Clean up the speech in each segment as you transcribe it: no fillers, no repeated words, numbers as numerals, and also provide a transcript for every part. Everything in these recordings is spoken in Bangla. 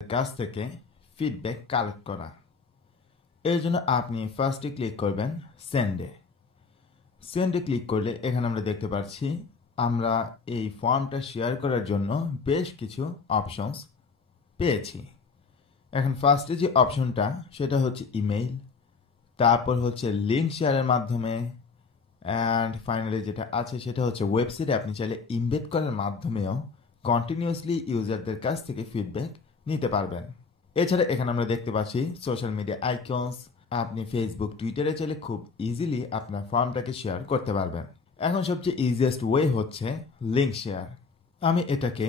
কাছ থেকে ফিডব্যাক কালেক্ট করা। এর জন্য আপনি ফার্স্টে ক্লিক করবেন সেন্ডে ক্লিক করলে এখানে আমরা দেখতে পাচ্ছি আমরা এই ফর্মটা শেয়ার করার জন্য বেশ কিছু অপশনস পেয়েছি। এখন ফার্স্টে যে অপশনটা সেটা হচ্ছে ইমেইল, তারপর হচ্ছে লিঙ্ক শেয়ারের মাধ্যমে, অ্যান্ড ফাইনালি যেটা আছে সেটা হচ্ছে ওয়েবসাইটে আপনি চাইলে ইমবেড করার মাধ্যমেও কন্টিনিউয়াসলি ইউজারদের কাছ থেকে ফিডব্যাক নিতে পারবেন। এছাড়া এখানে আমরা দেখতে পাচ্ছি সোশ্যাল মিডিয়া আইকনস। আপনি ফেসবুক টুইটারে চাইলে খুব ইজিলি আপনার ফর্মটাকে শেয়ার করতে পারবেন। এখন সবচেয়ে ইজিয়েস্ট ওয়ে হচ্ছে লিঙ্ক শেয়ার। আমি এটাকে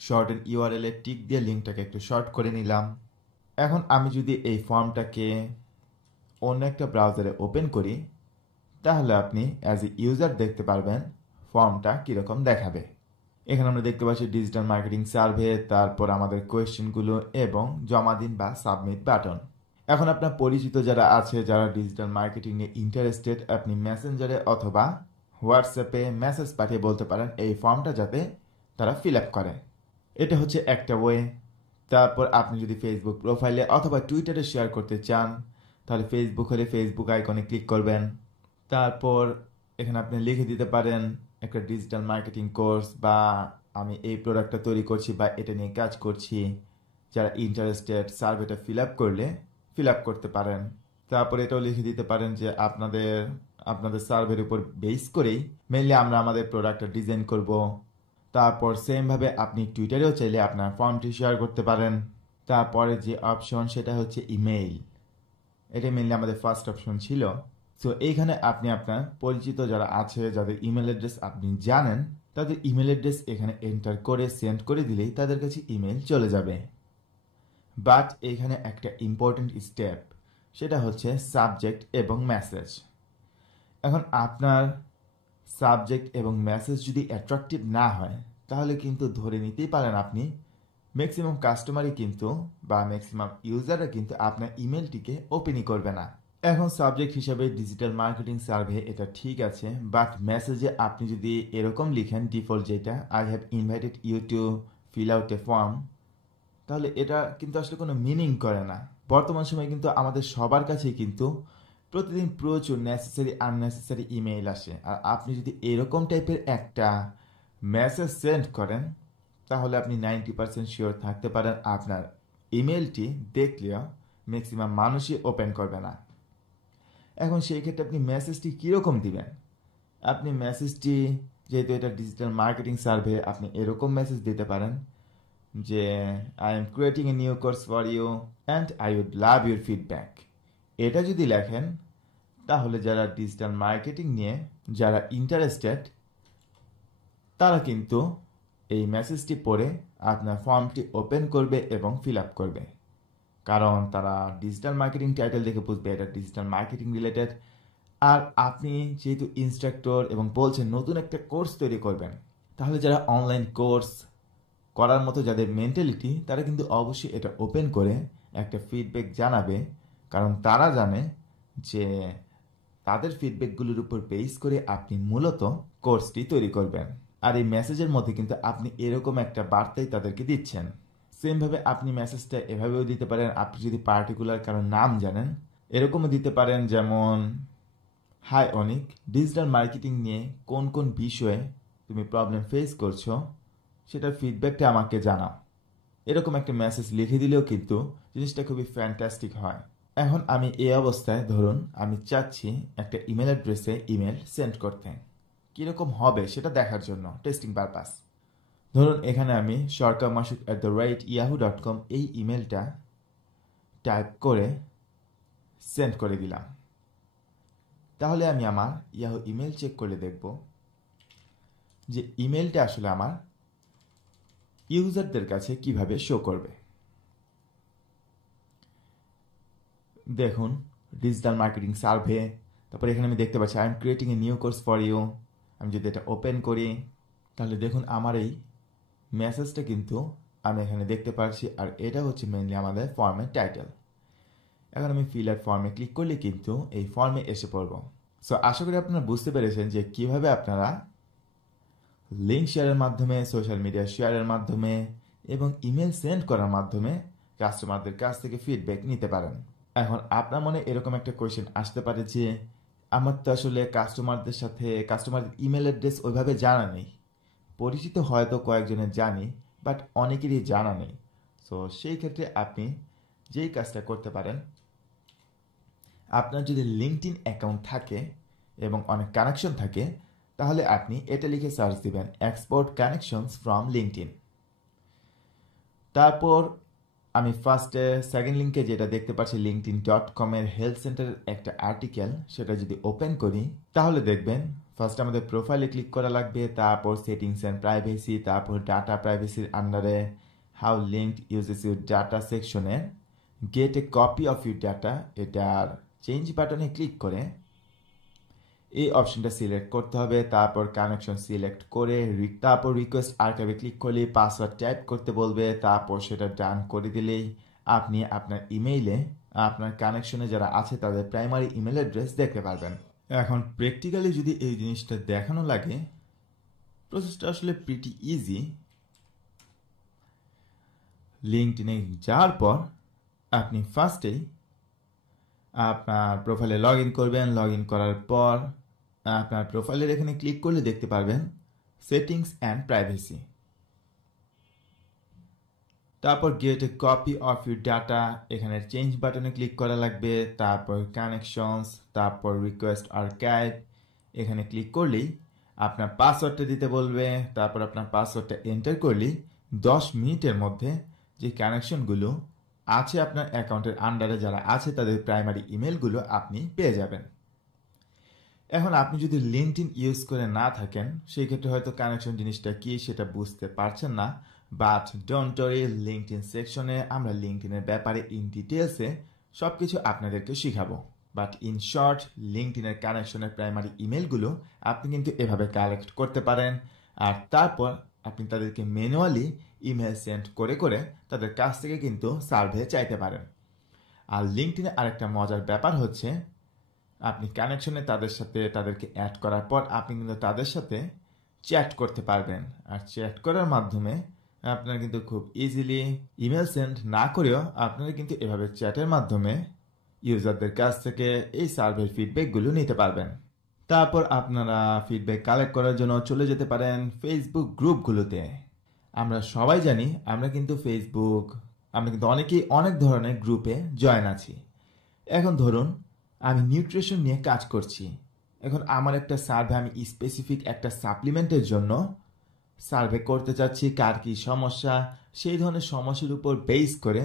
শর্ট এন্ড ইউআরএল এ টিক দিয়ে লিঙ্কটাকে একটু শর্ট করে নিলাম। এখন আমি যদি এই ফর্মটাকে অন্য একটা ব্রাউজারে ওপেন করি তাহলে আপনি অ্যাজ এ ইউজার দেখতে পারবেন ফর্মটা কীরকম দেখাবে। এখানে আমরা দেখতে পাচ্ছি ডিজিটাল মার্কেটিং সার্ভে, তারপর আমাদের কোয়েশ্চেনগুলো এবং জমা দিন বা সাবমিট বাটন। এখন আপনার পরিচিত যারা আছে যারা ডিজিটাল মার্কেটিং নিয়ে ইন্টারেস্টেড, আপনি মেসেঞ্জারে অথবা হোয়াটসঅ্যাপে মেসেজ পাঠিয়ে বলতে পারেন এই ফর্মটা যাতে তারা ফিল আপ করে। এটা হচ্ছে একটা ওয়ে। তারপর আপনি যদি ফেসবুক প্রোফাইলে অথবা টুইটারে শেয়ার করতে চান তাহলে ফেসবুক হলে ফেসবুক আইকনে ক্লিক করবেন। তারপর এখানে আপনি লিখে দিতে পারেন একটা ডিজিটাল মার্কেটিং কোর্স, বা আমি এই প্রোডাক্টটা তৈরি করছি বা এটা নিয়ে কাজ করছি, যারা ইন্টারেস্টেড সার্ভেটা ফিল আপ করলে ফিল আপ করতে পারেন। তারপর এটাও লিখে দিতে পারেন যে আপনাদের সার্ভের উপর বেস করেই মেনলি আমরা আমাদের প্রোডাক্টটা ডিজাইন করব। তারপর সেমভাবে আপনি টুইটারেও চাইলে আপনার ফর্মটি শেয়ার করতে পারেন। তারপরে যে অপশন সেটা হচ্ছে ইমেইল। এটা মেনলি আমাদের ফার্স্ট অপশন ছিল। সো এইখানে আপনি আপনার পরিচিত যারা আছে যাদের ইমেল অ্যাড্রেস আপনি জানেন তাদের ইমেল অ্যাড্রেস এখানে এন্টার করে সেন্ড করে দিলেই তাদের কাছে ইমেল চলে যাবে। বাট এখানে একটা ইম্পর্টেন্ট স্টেপ, সেটা হচ্ছে সাবজেক্ট এবং মেসেজ। এখন আপনার সাবজেক্ট এবং মেসেজ যদি অ্যাট্রাকটিভ না হয় তাহলে কিন্তু ধরে নিতেই পারেন আপনি ম্যাক্সিমাম কাস্টমারই কিন্তু বা ম্যাক্সিমাম ইউজাররা কিন্তু আপনার ইমেলটিকে ওপেনই করবে না। এখন সাবজেক্ট হিসাবে ডিজিটাল মার্কেটিং সার্ভে এটা ঠিক আছে, বাট মেসেজে আপনি যদি এরকম লিখেন ডিফল্ট যেটা I have invited you to fill out a form, তাহলে এটা কিন্তু আসলে কোনো মিনিং করে না। বর্তমান সময়ে কিন্তু আমাদের সবার কাছেই কিন্তু প্রতিদিন প্রচুর নেসেসারি আননেসেসারি ইমেইল আসে, আর আপনি যদি এরকম টাইপের একটা মেসেজ সেন্ড করেন তাহলে আপনি 90% শিওর থাকতে পারেন আপনার ইমেলটি দেখলেও ম্যাক্সিমাম মানুষই ওপেন করবে না। এখন সেই ক্ষেত্রে আপনি মেসেজটি কীরকম দিবেন? আপনি মেসেজটি, যেহেতু এটা ডিজিটাল মার্কেটিং সার্ভে, আপনি এরকম মেসেজ দিতে পারেন যে I am creating a new course for you and I would love your feedback. এটা যদি লেখেন তাহলে যারা ডিজিটাল মার্কেটিং নিয়ে যারা ইন্টারেস্টেড তারা কিন্তু এই মেসেজটি পড়ে আপনার ফর্মটি ওপেন করবে এবং ফিল আপ করবে, কারণ তারা ডিজিটাল মার্কেটিং টাইটেল দেখে বুঝবে এটা ডিজিটাল মার্কেটিং রিলেটেড। আর আপনি যেহেতু ইনস্ট্রাক্টর এবং বলছেন নতুন একটা কোর্স তৈরি করবেন, তাহলে যারা অনলাইন কোর্স করার মতো যাদের মেন্টালিটি তারা কিন্তু অবশ্যই এটা ওপেন করে একটা ফিডব্যাক জানাবে, কারণ তারা জানে যে তাদের ফিডব্যাকগুলোর উপর বেস করে আপনি মূলত কোর্সটি তৈরি করবেন। আর এই মেসেজের মধ্যে কিন্তু আপনি এরকম একটা বার্তাই তাদেরকে দিচ্ছেন। সেমভাবে আপনি মেসেজটা এভাবেও দিতে পারেন, আপনি যদি পার্টিকুলার কারো নাম জানেন এরকমও দিতে পারেন, যেমন হাই অনিক, ডিজিটাল মার্কেটিং নিয়ে কোন কোন বিষয়ে তুমি প্রবলেম ফেস করছো সেটার ফিডব্যাকটা আমাকে জানাও। এরকম একটা মেসেজ লিখে দিলেও কিন্তু জিনিসটা খুবই ফ্যান্টাস্টিক হয়। এখন আমি এই অবস্থায় ধরুন আমি চাচ্ছি একটা ইমেল অ্যাড্রেসে ইমেল সেন্ড করতে, কীরকম হবে সেটা দেখার জন্য টেস্টিং পারপাস। ধরুন এখানে আমি sharkamasuk@yahoo.com এই ইমেলটা টাইপ করে সেন্ড করে দিলাম। তাহলে আমি আমার ইয়াহু ইমেল চেক করে দেখব যে ইমেলটা আসলে আমার ইউজারদের কাছে কিভাবে শো করবে। দেখুন ডিজিটাল মার্কেটিং সার্ভে, তারপর এখানে আমি দেখতে পাচ্ছি I am creating a new course for you. আমি যদি এটা ওপেন করি তাহলে দেখুন আমার এই মেসেজটা কিন্তু আমি এখানে দেখতে পাচ্ছি, আর এটা হচ্ছে মেনলি আমাদের ফর্মের টাইটেল। এখন আমি ফিল আউট ফর্মে ক্লিক করলে কিন্তু এই ফর্মে এসে পড়ব। সো আশা করি আপনারা বুঝতে পেরেছেন যে কিভাবে আপনারা লিঙ্ক শেয়ারের মাধ্যমে, সোশ্যাল মিডিয়া শেয়ারের মাধ্যমে এবং ইমেল সেন্ড করার মাধ্যমে কাস্টমারদের কাছ থেকে ফিডব্যাক নিতে পারেন। এখন আপনার মনে এরকম একটা কোয়েশ্চেন আসতে পারে যে আমার তো আসলে কাস্টমারদের সাথে কাস্টমারদের ইমেল অ্যাড্রেস ওইভাবে জানা নেই। পরিচিত হয়তো কয়েকজনের জানি, বাট অনেকেরই জানা নেই। সো সেই ক্ষেত্রে আপনি যেই কাজটা করতে পারেন, আপনার যদি লিঙ্কডইন অ্যাকাউন্ট থাকে এবং অনেক কানেকশন থাকে, তাহলে আপনি এটা লিখে সার্চ দিবেন এক্সপোর্ট কানেকশনস ফ্রম লিঙ্কডইন। তারপর আমি ফার্স্টে সেকেন্ড লিঙ্কে যেটা দেখতে পাচ্ছি linkedin.com এর হেল্প সেন্টারের একটা আর্টিকেল, সেটা যদি ওপেন করি তাহলে দেখবেন ফার্স্ট আমাদের প্রোফাইলে ক্লিক করা লাগবে, তারপর সেটিংস অ্যান্ড প্রাইভেসি, তারপর ডাটা প্রাইভেসির আন্ডারে how LinkedIn uses your data সেকশনে get a copy of your data, এটার চেঞ্জ বাটনে ক্লিক করে এই অপশনটা সিলেক্ট করতে হবে। তারপর কানেকশন সিলেক্ট করে তারপর রিকোয়েস্ট আর্কাইভে ক্লিক করলে পাসওয়ার্ড টাইপ করতে বলবে, তারপর সেটা ডান করে দিলেই আপনি আপনার ইমেইলে আপনার কানেকশনে যারা আছে তাদের প্রাইমারি ইমেল অ্যাড্রেস দেখতে পারবেন। এখন প্র্যাকটিক্যালি যদি এই জিনিসটা দেখানো লাগে, প্রসেসটা আসলে প্রিটি ইজি। লিঙ্কডইনে যাওয়ার পর আপনি ফার্স্টেই আপনার প্রোফাইলে লগ ইন করবেন। লগ ইন করার পর আপনার প্রোফাইলের এখানে ক্লিক করলে দেখতে পারবেন সেটিংস অ্যান্ড প্রাইভেসি, তারপর gate a copy of your data, এখানে চেঞ্জ বাটনে ক্লিক করা লাগবে। তারপর কানেকশনস, তারপর রিকোয়েস্ট আর্কাইভ, এখানে ক্লিক করলেই আপনার পাসওয়ার্ডটা দিতে বলবে। তারপর আপনার পাসওয়ার্ডটা এন্টার করলেই 10 মিনিটের মধ্যে যে কানেকশনগুলো আছে আপনার অ্যাকাউন্টের আন্ডারে যারা আছে তাদের প্রাইমারি ইমেলগুলো আপনি পেয়ে যাবেন। এখন আপনি যদি লিঙ্কডইন ইউজ করে না থাকেন, সেই ক্ষেত্রে হয়তো কানেকশন জিনিসটা কি সেটা বুঝতে পারছেন না, বাট ডোন্ট ওয়ারি, লিঙ্কডইন সেকশনে আমরা লিঙ্কডইনের ব্যাপারে ইন ডিটেলসে সবকিছু আপনাদেরকে শিখাবো। বাট ইন শর্ট, লিঙ্কডইনের কানেকশনের প্রাইমারি ইমেলগুলো আপনি কিন্তু এভাবে কালেক্ট করতে পারেন, আর তারপর আপনি তাদেরকে ম্যানুয়ালি ইমেল সেন্ড করে করে তাদের কাছ থেকে কিন্তু সার্ভে চাইতে পারেন। আর লিঙ্কডইনে আরেকটা মজার ব্যাপার হচ্ছে, আপনি কানেকশনে তাদের সাথে তাদেরকে অ্যাড করার পর আপনি কিন্তু তাদের সাথে চ্যাট করতে পারবেন। আর চ্যাট করার মাধ্যমে আপনারা কিন্তু খুব ইজিলি ইমেল সেন্ড না করেও আপনারা কিন্তু এভাবে চ্যাটের মাধ্যমে ইউজারদের কাছ থেকে এই সার্ভের ফিডব্যাকগুলো নিতে পারবেন। তারপর আপনারা ফিডব্যাক কালেক্ট করার জন্য চলে যেতে পারেন ফেসবুক গ্রুপগুলোতে। আমরা সবাই জানি আমরা কিন্তু অনেকেই অনেক ধরনের গ্রুপে জয়েন আছি। এখন ধরুন আমি নিউট্রিশন নিয়ে কাজ করছি, এখন আমার একটা সার্ভে, আমি স্পেসিফিক একটা সাপ্লিমেন্টের জন্য সার্ভে করতে চাচ্ছি, কার কি সমস্যা, সেই ধরনের সমস্যার উপর বেস করে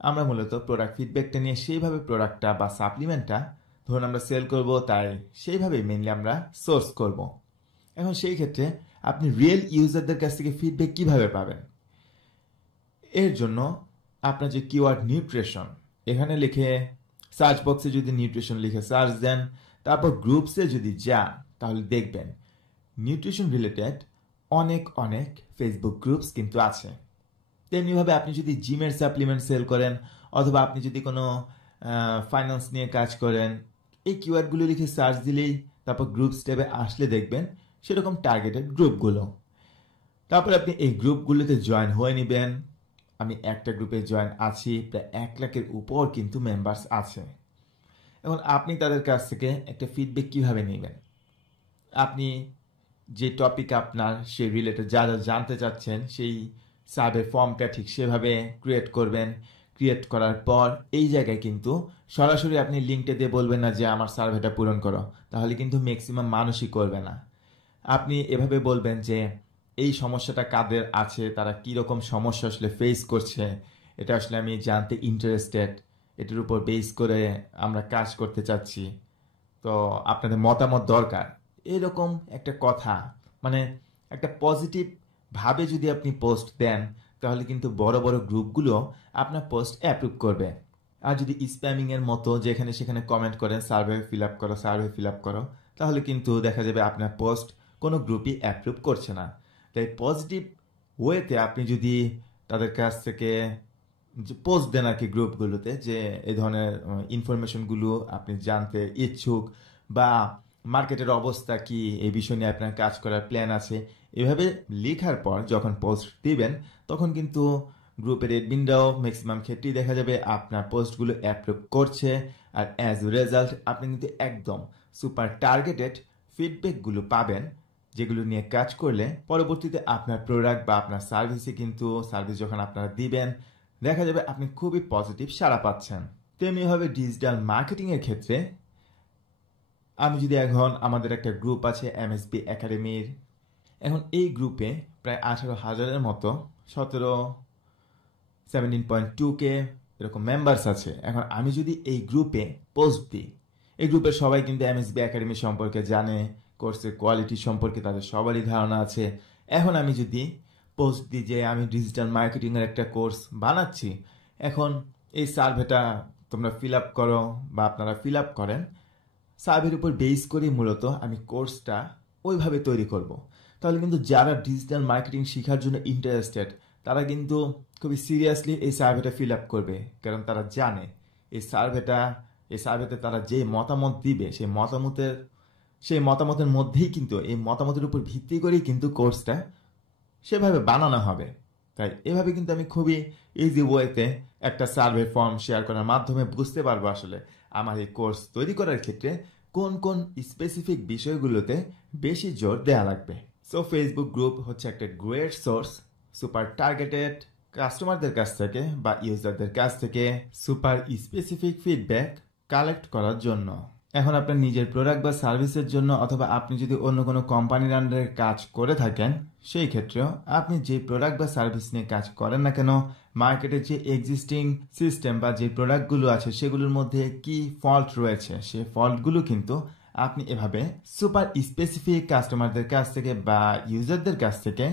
আমরা মূলত প্রোডাক্ট ফিডব্যাকটা নিয়ে সেইভাবে প্রোডাক্টটা বা সাপ্লিমেন্টটা ধরুন আমরা সেল করব, তাই সেইভাবেই মেনলি আমরা সোর্স করব। এখন সেই ক্ষেত্রে আপনি রিয়েল ইউজারদের কাছ থেকে ফিডব্যাক কিভাবে পাবেন? এর জন্য আপনার যে কিওয়ার্ড নিউট্রিশন, এখানে লিখে সার্চ বক্সে যদি নিউট্রিশন লিখে সার্চ দেন, তারপর গ্রুপসে যদি যান, তাহলে দেখবেন নিউট্রিশন রিলেটেড অনেক অনেক ফেসবুক গ্রুপস কিন্তু আছে। তেমনিভাবে আপনি যদি জিমের সাপ্লিমেন্ট সেল করেন, অথবা আপনি যদি কোনো ফাইন্যান্স নিয়ে কাজ করেন, এই কিওয়ার্ডগুলো লিখে সার্চ দিলেই তারপর গ্রুপস ট্যাবে আসলে দেখবেন সেরকম টার্গেটেড গ্রুপগুলো। তারপর আপনি এই গ্রুপগুলোতে জয়েন হয়ে নেবেন। আমি একটা গ্রুপে জয়েন আছি, প্রায় 1 লাখের উপর কিন্তু মেম্বার্স আছে। এখন আপনি তাদের কাছ থেকে একটা ফিডব্যাক কিভাবে নেবেন? আপনি যে টপিক আপনার সেই রিলেটেড যা যা জানতে চাচ্ছেন, সেই সার্ভে ফর্মটা ঠিক সেভাবে ক্রিয়েট করবেন। ক্রিয়েট করার পর এই জায়গায় কিন্তু সরাসরি আপনি লিঙ্কটা দিয়ে বলবেন না যে আমার সার্ভেটা পূরণ করো, তাহলে কিন্তু ম্যাক্সিমাম মানুষই করবে না। আপনি এভাবে বলবেন যে এই সমস্যাটা কাদের আছে, তারা কীরকম সমস্যা আসলে ফেস করছে, এটা আসলে আমি জানতে ইন্টারেস্টেড, এটার উপর বেস করে আমরা কাজ করতে চাচ্ছি, তো আপনাদের মতামত দরকার। এরকম একটা কথা, মানে একটা পজিটিভ ভাবে যদি আপনি পোস্ট দেন, তাহলে কিন্তু বড় বড় গ্রুপগুলো আপনার পোস্ট অ্যাপ্রুভ করবে। আর যদি স্প্যামিং এর মতো যেখানে সেখানে কমেন্ট করেন সার্ভে ফিল আপ করো, তাহলে কিন্তু দেখা যাবে আপনার পোস্ট কোনো গ্রুপই অ্যাপ্রুভ করছে না। তাই পজিটিভ ওয়েতে আপনি যদি তাদের কাছ থেকে পোস্ট দেন আর কি গ্রুপগুলোতে, যে এই ধরনের ইনফরমেশনগুলো আপনি জানতে ইচ্ছুক, বা মার্কেটের অবস্থা কি, এই বিষয় নিয়ে আপনার কাজ করার প্ল্যান আছে, এভাবে লেখার পর যখন পোস্ট দিবেন তখন কিন্তু গ্রুপের এডমিনরাও ম্যাক্সিমাম ক্ষেত্রেই দেখা যাবে আপনার পোস্টগুলো অ্যাপ্রুভ করছে, আর অ্যাজ রেজাল্ট আপনি কিন্তু একদম সুপার টার্গেটেড ফিডব্যাকগুলো পাবেন, যেগুলো নিয়ে কাজ করলে পরবর্তীতে আপনার প্রোডাক্ট বা আপনার সার্ভিসে কিন্তু সার্ভিস যখন আপনারা দিবেন দেখা যাবে আপনি খুবই পজিটিভ সাড়া পাচ্ছেন। তেমনিভাবে ডিজিটাল মার্কেটিংয়ের ক্ষেত্রে আমি যদি এখন আমাদের একটা গ্রুপ আছে MSB একাডেমির, এখন এই গ্রুপে প্রায় 18,000-এর মতো 17.2K এরকম মেম্বার্স আছে। এখন আমি যদি এই গ্রুপে পোস্ট দিই, এই গ্রুপের সবাই কিন্তু MSB একাডেমি সম্পর্কে জানে, কোর্সের কোয়ালিটি সম্পর্কে তাদের সবারই ধারণা আছে। এখন আমি যদি পোস্ট দিই যে আমি ডিজিটাল মার্কেটিংয়ের একটা কোর্স বানাচ্ছি, এখন এই সার্ভেটা তোমরা ফিল আপ করো বা আপনারা ফিল আপ করেন, সার্ভের উপর বেস করে মূলত আমি কোর্সটা ওইভাবে তৈরি করব। তাহলে কিন্তু যারা ডিজিটাল মার্কেটিং শেখার জন্য ইন্টারেস্টেড তারা কিন্তু খুবই সিরিয়াসলি এই সার্ভেটা ফিল আপ করবে, কারণ তারা জানে এই সার্ভেতে তারা যে মতামত দিবে সেই মতামতের মধ্যেই কিন্তু এই মতামতের উপর ভিত্তি করেই কিন্তু কোর্সটা সেভাবে বানানো হবে। তাই এভাবে কিন্তু আমি খুবই ইজি ওয়েতে একটা সার্ভে ফর্ম শেয়ার করার মাধ্যমে বুঝতে পারবো আসলে আমার এই কোর্স তৈরি করার ক্ষেত্রে কোন কোন স্পেসিফিক বিষয়গুলোতে বেশি জোর দেওয়া লাগবে। সো ফেসবুক গ্রুপ হচ্ছে একটা গ্রেট সোর্স সুপার টার্গেটেড কাস্টমারদের কাছ থেকে বা ইউজারদের কাছ থেকে সুপার স্পেসিফিক ফিডব্যাক কালেক্ট করার জন্য। এখন আপনার নিজের প্রোডাক্ট বা সার্ভিসের জন্য অথবা আপনি যদি অন্য কোনো কোম্পানির আন্ডারে কাজ করে থাকেন, সেই ক্ষেত্রেও আপনি যে প্রোডাক্ট বা সার্ভিস নিয়ে কাজ করেন না কেন, মার্কেটে যে এক্সিস্টিং সিস্টেম বা যে প্রোডাক্টগুলো আছে সেগুলোর মধ্যে কি ফল্ট রয়েছে, সেই ফল্টগুলো কিন্তু আপনি এভাবে সুপার স্পেসিফিক কাস্টমারদের কাছ থেকে বা ইউজারদের কাছ থেকে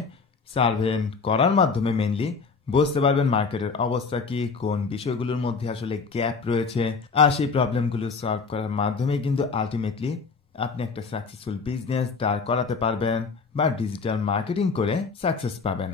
সার্ভে করার মাধ্যমে মেইনলি বুঝতে পারবেন মার্কেটের অবস্থা কি, কোন বিষয়গুলোর মধ্যে আসলে গ্যাপ রয়েছে, আর সেই প্রবলেমগুলো সলভ করার মাধ্যমে কিন্তু আলটিমেটলি আপনি একটা সাকসেসফুল বিজনেস দাঁড় করাতে পারবেন বা ডিজিটাল মার্কেটিং করে সাকসেস পাবেন।